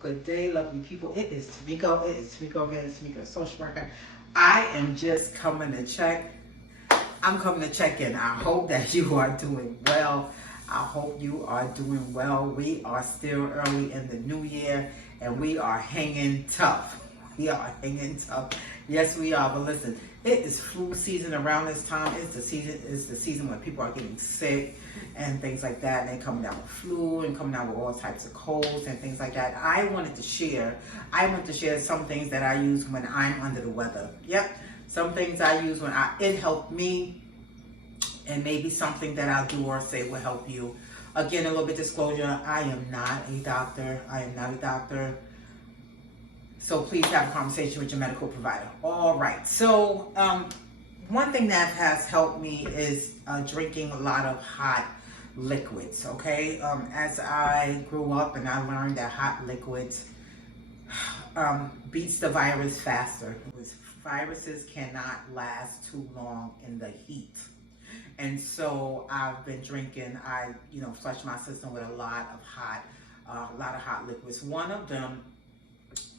Good day, lovely people. It is Tomiko. It is Tomiko again. It's Tomiko, social worker. I am just coming to check. I'm coming to check in. I hope that you are doing well. I hope you are doing well. We are still early in the new year and we are hanging tough. We are hanging tough. Yes, we are. But listen, it is flu season around this time. It's the season when people are getting sick and things like that. And they're coming down with flu and coming down with all types of colds and things like that. I wanted to share some things that I use when I'm under the weather. Yep. Some things I use when it helped me, and maybe something that I'll do or say will help you. Again, a little bit disclosure, I am not a doctor. I am not a doctor. So please have a conversation with your medical provider. All right. So one thing that has helped me is drinking a lot of hot liquids, okay? As I grew up and I learned that hot liquids beats the virus faster. Viruses cannot last too long in the heat. And so I've been drinking, flush my system with a lot of hot liquids. One of them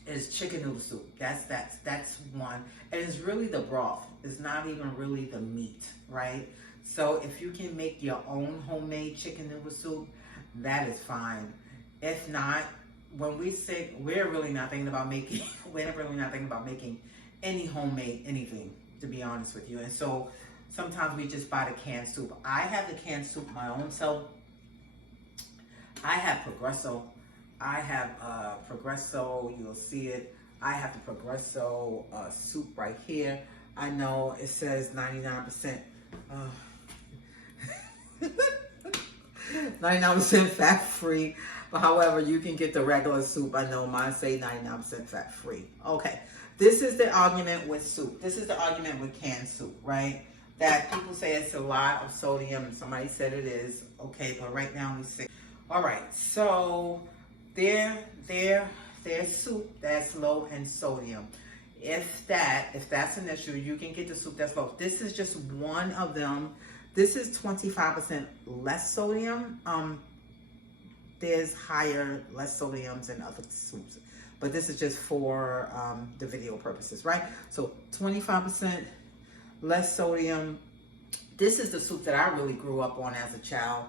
is chicken noodle soup. That's one. And it's really the broth. It's not even really the meat, right? So if you can make your own homemade chicken noodle soup, that is fine. If not, when we sick, we're really not thinking about making any homemade anything, to be honest with you. And so sometimes we just buy the canned soup. I have the canned soup my own self. I have Progresso. Progresso, you'll see it. I have the Progresso soup right here. I know it says 99%. 99% fat free, but however, you can get the regular soup. I know mine say 99% fat free. Okay, this is the argument with soup. This is the argument with canned soup, right? That people say it's a lot of sodium, and somebody said it is. Okay, but right now we say, all right, so there's soup that's low in sodium. If that's an issue, you can get the soup that's low. This is just one of them. This is 25% less sodium. There's less sodiums in other soups, but this is just for the video purposes, right? So 25% less sodium. This is the soup that I really grew up on as a child.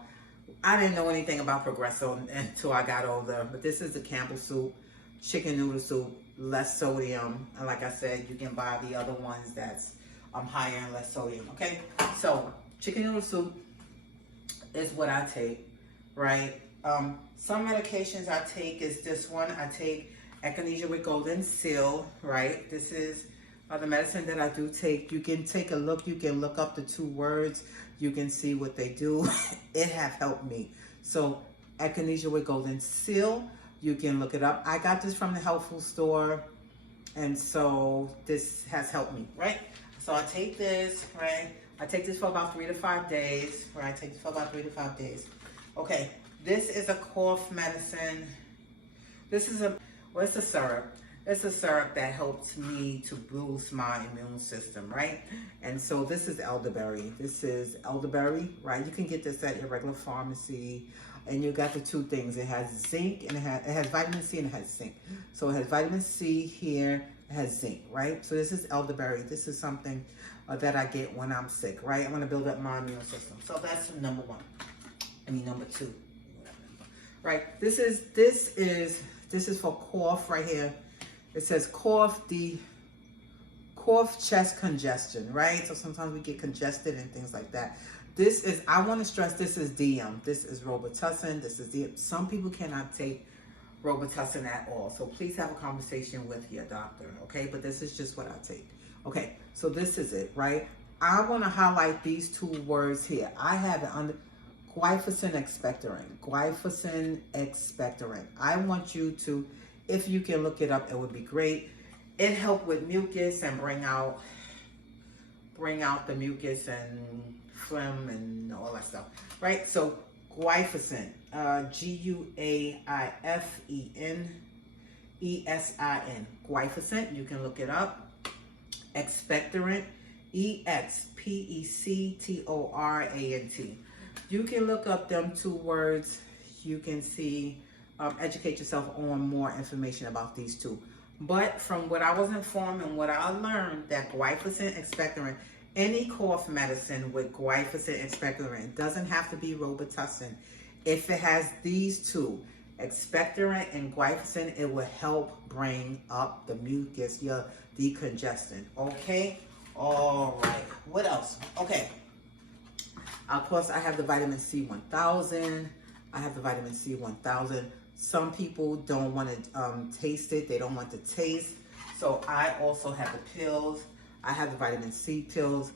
I didn't know anything about Progresso until I got older, but this is the Campbell soup, chicken noodle soup, less sodium. And like I said, you can buy the other ones that's higher and less sodium, okay? So chicken noodle soup is what I take, right? Some medications I take is this one. I take Echinacea with Golden Seal, right? This is the medicine that I do take. You can take a look. You can look up the two words. You can see what they do. It have helped me. So Echinacea with Golden Seal, you can look it up. I got this from the health food store, and so this has helped me, right? So I take this, right? I take this for about 3 to 5 days, right? I take this for about 3 to 5 days. Okay, this is a cough medicine. It's a syrup. It's a syrup that helps me to boost my immune system, right? And so this is elderberry. This is elderberry, right? You can get this at your regular pharmacy. And you got the two things. It has zinc and it has vitamin C and it has zinc. So it has vitamin C here, it has zinc, right? So this is elderberry. This is something that I get when I'm sick, right? I'm gonna build up my immune system. So that's number one. Number two, right? This is for cough right here. It says cough chest congestion, right? So sometimes we get congested and things like that. This is, I want to stress, this is DM. This is Robitussin. This is DM. Some people cannot take Robitussin at all. So please have a conversation with your doctor, okay? But this is just what I take. Okay, so this is it, right? I want to highlight these two words here. I have it under guaifenesin expectorant. Guaifenesin expectorant. I want you to, if you can look it up, it would be great. It helped with mucus and bring out the mucus and phlegm and all that stuff, right? So guaifenesin, Guaifenesin, guaifenesin. You can look it up. Expectorant, Expectorant. You can look up them two words. You can see educate yourself on more information about these two. But from what I was informed and what I learned, that glyphosate expectorant, any cough medicine with glyphosate expectorant, doesn't have to be Robitussin. If it has these two, expectorant and glyphosate, it will help bring up the mucus, your decongestant. Okay? All right. What else? Okay. Of course, I have the vitamin C 1000. I have the vitamin C 1000. Some people don't want to taste it. They don't want the taste. So I also have the pills. I have the vitamin C pills.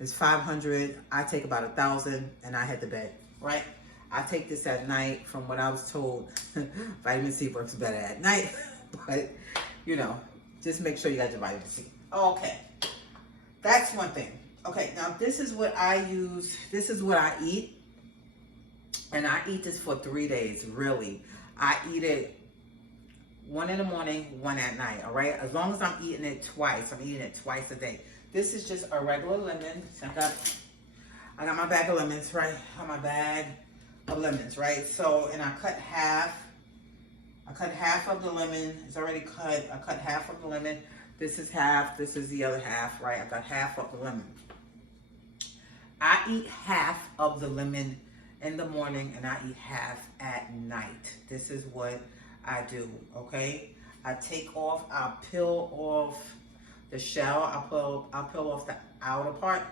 It's 500. I take about 1,000 and I head to bed, right? I take this at night. From what I was told, vitamin C works better at night. But, you know, just make sure you got your vitamin C. Okay. That's one thing. Okay, now this is what I use. This is what I eat. And I eat this for 3 days, really. I eat it 1 in the morning, 1 at night, all right? As long as I'm eating it twice, I'm eating it twice a day. This is just a regular lemon. I got my bag of lemons, right? I got my bag of lemons, right? So, and I cut half of the lemon. It's already cut. I cut half of the lemon. This is half, this is the other half, right? I got half of the lemon. I eat half of the lemon in the morning and I eat half at night. This is what I do, okay? I take off, I'll peel off the shell, I'll peel off the outer part,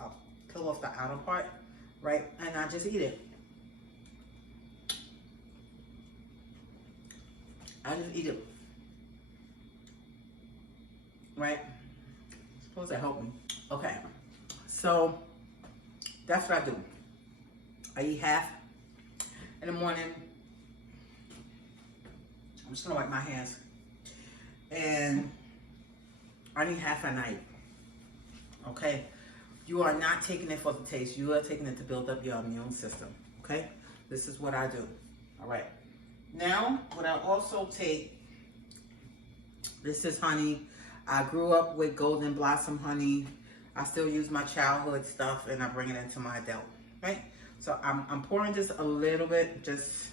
I'll peel off the outer part, right? And I just eat it. I just eat it, right? It's supposed to help me. Okay, so that's what I do. I eat half in the morning. I'm just gonna wipe my hands. And I eat half at night. Okay? You are not taking it for the taste. You are taking it to build up your immune system. Okay? This is what I do. All right. Now, what I also take, this is honey. I grew up with golden blossom honey. I still use my childhood stuff and I bring it into my adult. Right? So I'm pouring just a little bit, just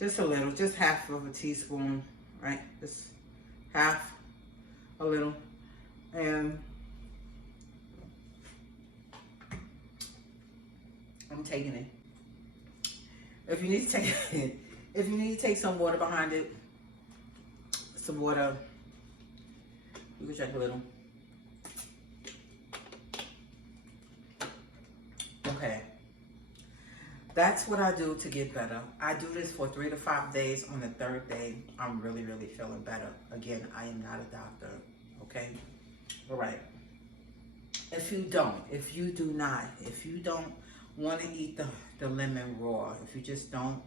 a little, just half of a teaspoon, right? Just half, a little, and I'm taking it. If you need to take it, if you need to take some water behind it, some water, you can check a little. Okay. That's what I do to get better. I do this for 3 to 5 days. On the 3rd day, I'm really, really feeling better. Again, I am not a doctor, okay? All right. If you don't want to eat the lemon raw, if you just don't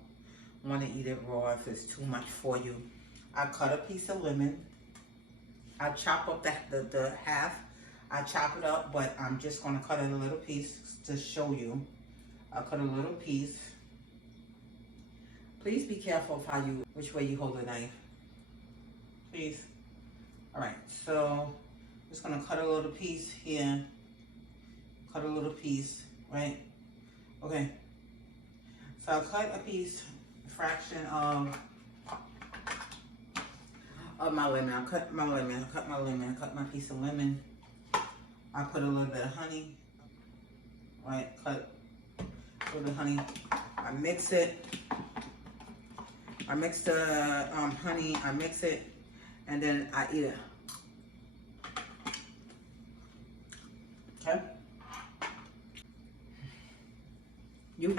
want to eat it raw, if it's too much for you, I cut a piece of lemon. I chop up the half. I chop it up, but I'm just going to cut it a little piece to show you. I'll cut a little piece. Please be careful of which way you hold the knife. Please. All right, so I'm just gonna cut a little piece here. Cut a little piece, right? Okay. So I'll cut a piece, fraction of my lemon. I'll cut my lemon, cut my piece of lemon. I put a little bit of honey, right? Cut a little bit of honey. I mix it. I mix the honey, I mix it, and then I eat it. Okay? You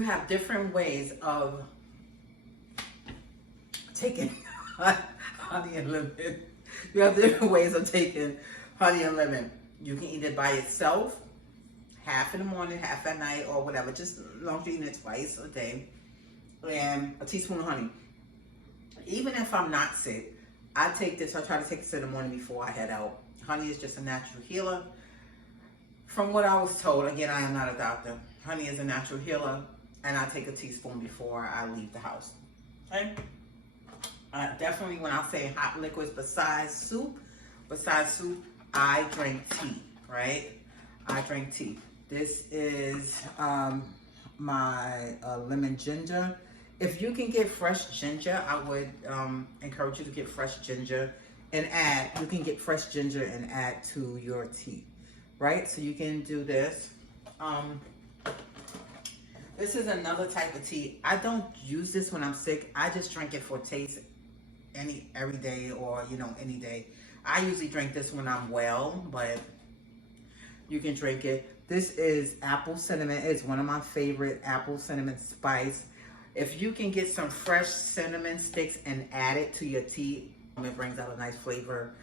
have different ways of taking honey and lemon. You have different ways of taking honey and lemon. You can eat it by itself, half in the morning, half at night, or whatever. Just as long as you eat it twice a day, and a teaspoon of honey. Even if I'm not sick, I take this. I try to take this in the morning before I head out. Honey is just a natural healer. From what I was told, again, I am not a doctor. Honey is a natural healer, and I take a teaspoon before I leave the house. Okay? Definitely, when I say hot liquids besides soup, I drink tea, right? I drink tea. This is my lemon ginger. If you can get fresh ginger, I would encourage you to get fresh ginger and add, you can get fresh ginger and add to your tea, right? So you can do this. This is another type of tea. I don't use this when I'm sick. I just drink it for taste every day, or any day. I usually drink this when I'm well, but you can drink it. This is apple cinnamon. It's one of my favorite apple cinnamon spice. If you can get some fresh cinnamon sticks and add it to your tea, it brings out a nice flavor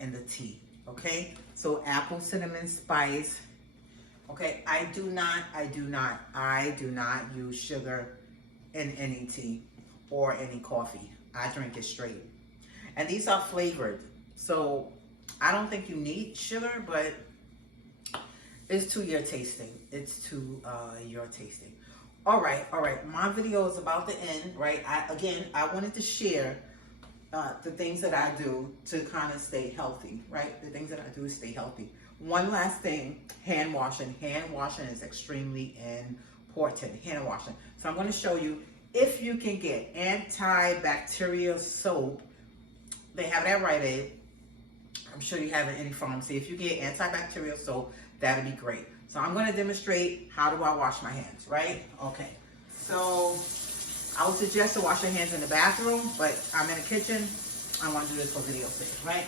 in the tea. Okay, so apple cinnamon spice. Okay, I do not use sugar in any tea or any coffee. I drink it straight. And these are flavored. So I don't think you need sugar, but it's to your tasting. It's to your tasting. All right. My video is about to end, right? I wanted to share the things that I do to kind of stay healthy, right? The things that I do to stay healthy. One last thing, hand washing. Hand washing is extremely important. Hand washing. So I'm going to show you, if you can get antibacterial soap, they have that Rite Aid. I'm sure you have it in any pharmacy. If you get antibacterial soap, that'd be great. So I'm going to demonstrate how do I wash my hands, right? Okay. So I would suggest to wash your hands in the bathroom, but I'm in the kitchen. I want to do this for video sake, right?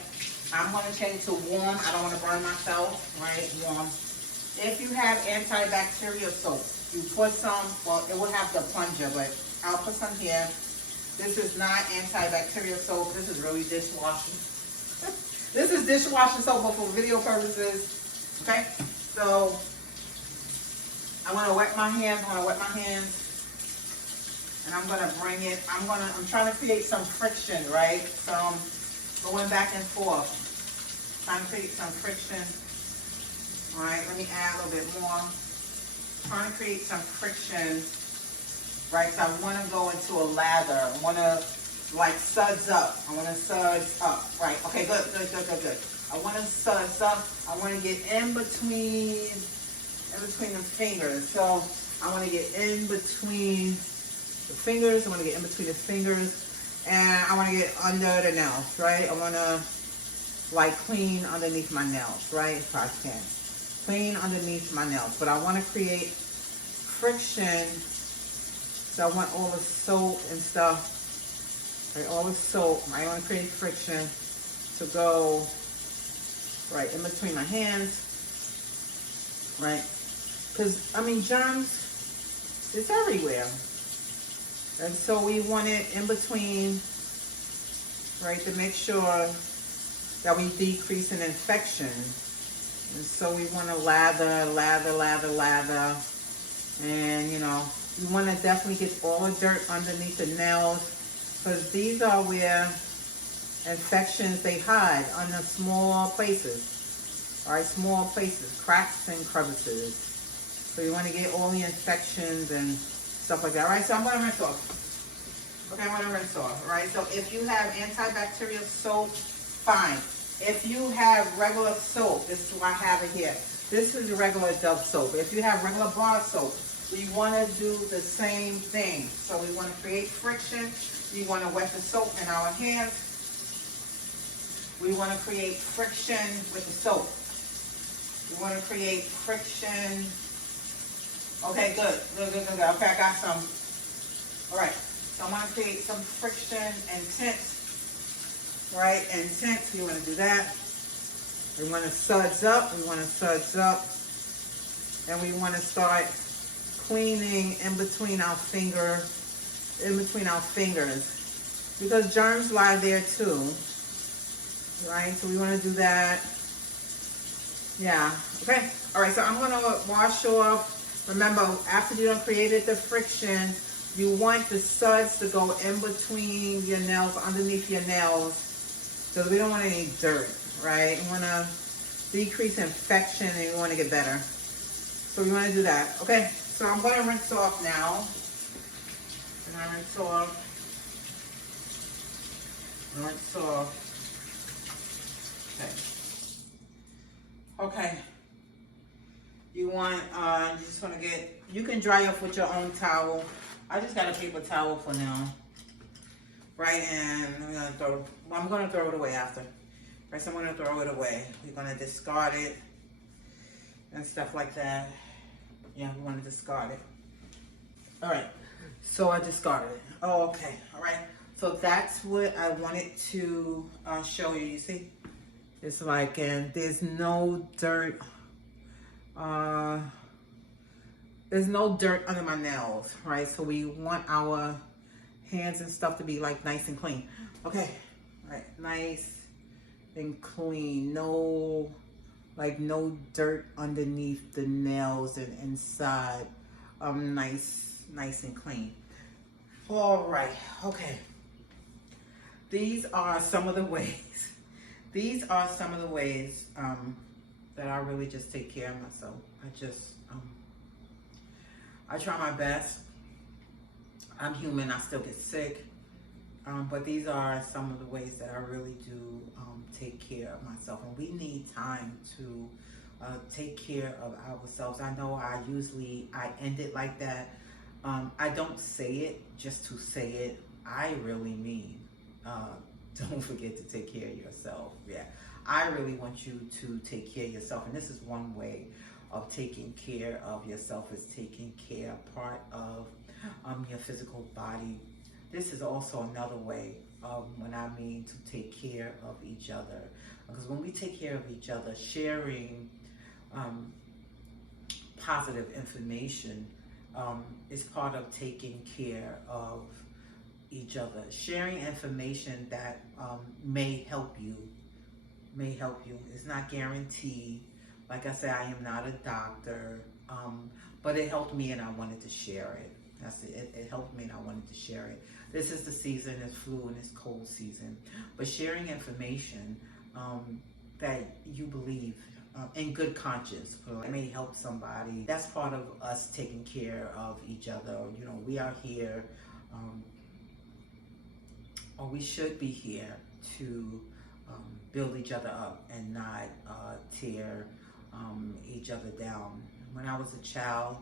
I'm going to change to warm. I don't want to burn myself, right? Warm. If you have antibacterial soap, you put some, well, it will have the plunger, but I'll put some here. This is not antibacterial soap. This is really dishwashing. This is dishwashing soap, but for video purposes, okay? So I want to wet my hands. And I'm gonna bring it. I'm trying to create some friction, right? Some going back and forth. Trying to create some friction. All right, let me add a little bit more. Trying to create some friction, right? So I want to go into a lather. I want to like suds up. I want to suds up, right? Okay, good. I want to suds up. I want to get in between the fingers. So I want to get in between the fingers. I want to get in between the fingers, and I want to get under the nails, right? I want to like clean underneath my nails, right? If I can. Clean underneath my nails, but I want to create friction. So I want all the soap and stuff, right? All the soap. I want to create friction to go right in between my hands, right? Because I mean, germs, it's everywhere. And so we want it in between, right, to make sure that we decrease an infection. And so we want to lather. And, you want to definitely get all the dirt underneath the nails, because these are where infections, they hide under small places. All right, small places, cracks and crevices. So you want to get all the infections and stuff like that. All right, so I'm going to rinse off. Okay, I'm going to rinse off. All right, so if you have antibacterial soap, fine. If you have regular soap, this is what I have it here. This is regular Dove soap. If you have regular bar soap, we want to do the same thing. So we want to create friction. We want to wet the soap in our hands. We want to create friction with the soap. We want to create friction. Okay, good. Okay, I got some. All right, so I want to create some friction and tints. Right, and tints, we want to do that. We want to suds up. And we want to start cleaning in between our fingers. Because germs lie there too. Right, so we want to do that. Yeah, okay. All right, so I'm going to wash off. Remember, after you done created the friction, you want the suds to go in between your nails, underneath your nails, because we don't want any dirt, right? We want to decrease infection, and we want to get better. So we want to do that. Okay, so I'm going to rinse off now. And I rinse off. Okay. You want, you just want to get, you can dry off with your own towel. I just got a paper towel for now. Right, and I'm gonna throw it away after. Right, so I'm gonna throw it away. We're gonna discard it and stuff like that. Yeah, we want to discard it. All right, so I discarded it. Oh, okay, all right. So that's what I wanted to show you. You see, it's like, and there's no dirt. There's no dirt under my nails, right? So we want our hands and stuff to be like nice and clean. Okay, all right, nice and clean. No, like no dirt underneath the nails and inside. Nice and clean. All right, okay. These are some of the ways. These are some of the ways that I really just take care of myself. I try my best. I'm human, I still get sick. But these are some of the ways that I really do take care of myself. And we need time to take care of ourselves. I know I end it like that. I don't say it just to say it. I really mean, don't forget to take care of yourself. Yeah, I really want you to take care of yourself. And this is one way of taking care of yourself, is taking care part of your physical body. This is also another way of when I mean to take care of each other. Because when we take care of each other, sharing positive information is part of taking care of each other. Sharing information that may help you. It's not guaranteed. Like I said, I am not a doctor, but it helped me and I wanted to share it. That's it. It helped me and I wanted to share it. This is the season, it's flu and it's cold season. But sharing information that you believe in good conscience, it may help somebody. That's part of us taking care of each other. You know, we are here, or we should be here to build each other up and not tear each other down. When I was a child,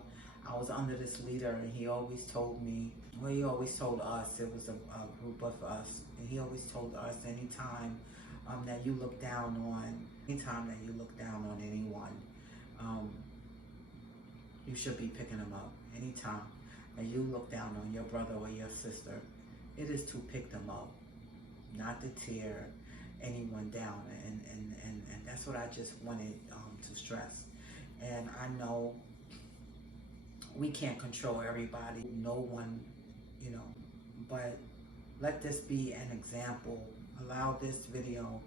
I was under this leader and he always told me, well, he always told us, it was a group of us, and he always told us anytime that you look down on, anyone, you should be picking them up. Anytime that you look down on your brother or your sister, it is to pick them up, not to tear anyone down. And that's what I just wanted to stress. And I know we can't control everybody, no one, you know, but let this be an example. Allow this video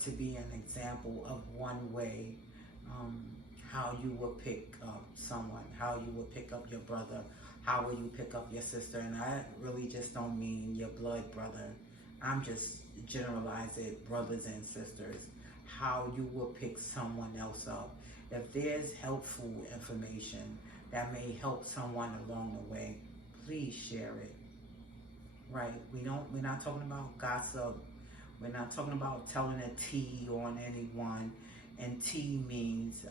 to be an example of one way how you would pick up someone, how you would pick up your brother, how will you pick up your sister. And I really just don't mean your blood brother. I'm just generalize it, brothers and sisters, how you will pick someone else up. If there's helpful information that may help someone along the way, please share it. Right? We're not talking about gossip. We're not talking about telling a tea on anyone. And tea means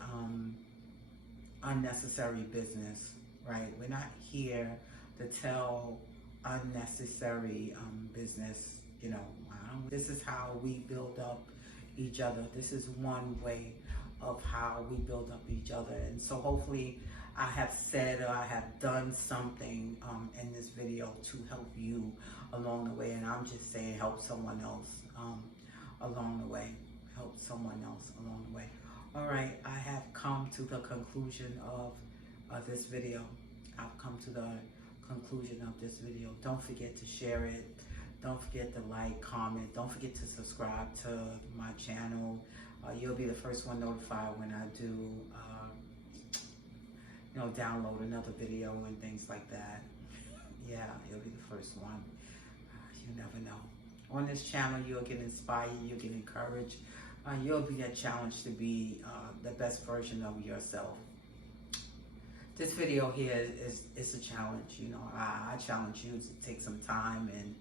unnecessary business, right? We're not here to tell unnecessary business, you know. This is how we build up each other. This is one way of how we build up each other. And so hopefully I have said or I have done something in this video to help you along the way. And I'm just saying help someone else along the way. Help someone else along the way. All right, I have come to the conclusion of this video. I've come to the conclusion of this video. Don't forget to share it. Don't forget to like, comment. Don't forget to subscribe to my channel. You'll be the first one notified when I do, download another video and things like that. Yeah, you'll be the first one. You never know. On this channel, you'll get inspired, you'll get encouraged. You'll be challenged to be the best version of yourself. This video here is a challenge. You know, I challenge you to take some time and,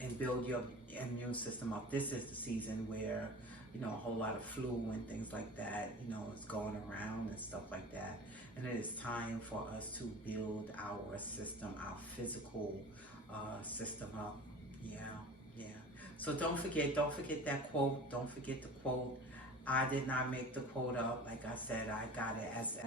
and build your immune system up. This is the season where you know, a whole lot of flu and things like that, you know, is going around and stuff like that. And it is time for us to build our system, our physical system up. Yeah, yeah. So don't forget that quote. Don't forget the quote. I did not make the quote up. Like I said, I got it as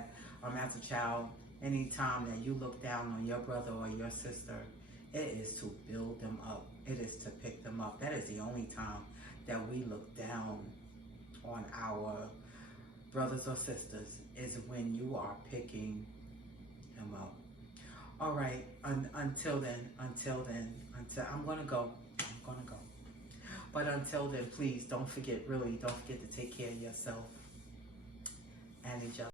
a child. Anytime that you look down on your brother or your sister, it is to build them up. It is to pick them up. That is the only time that we look down on our brothers or sisters, is when you are picking them up. All right. Until then, until I'm gonna go. I'm gonna go. But until then, please don't forget. Really, don't forget to take care of yourself and each other.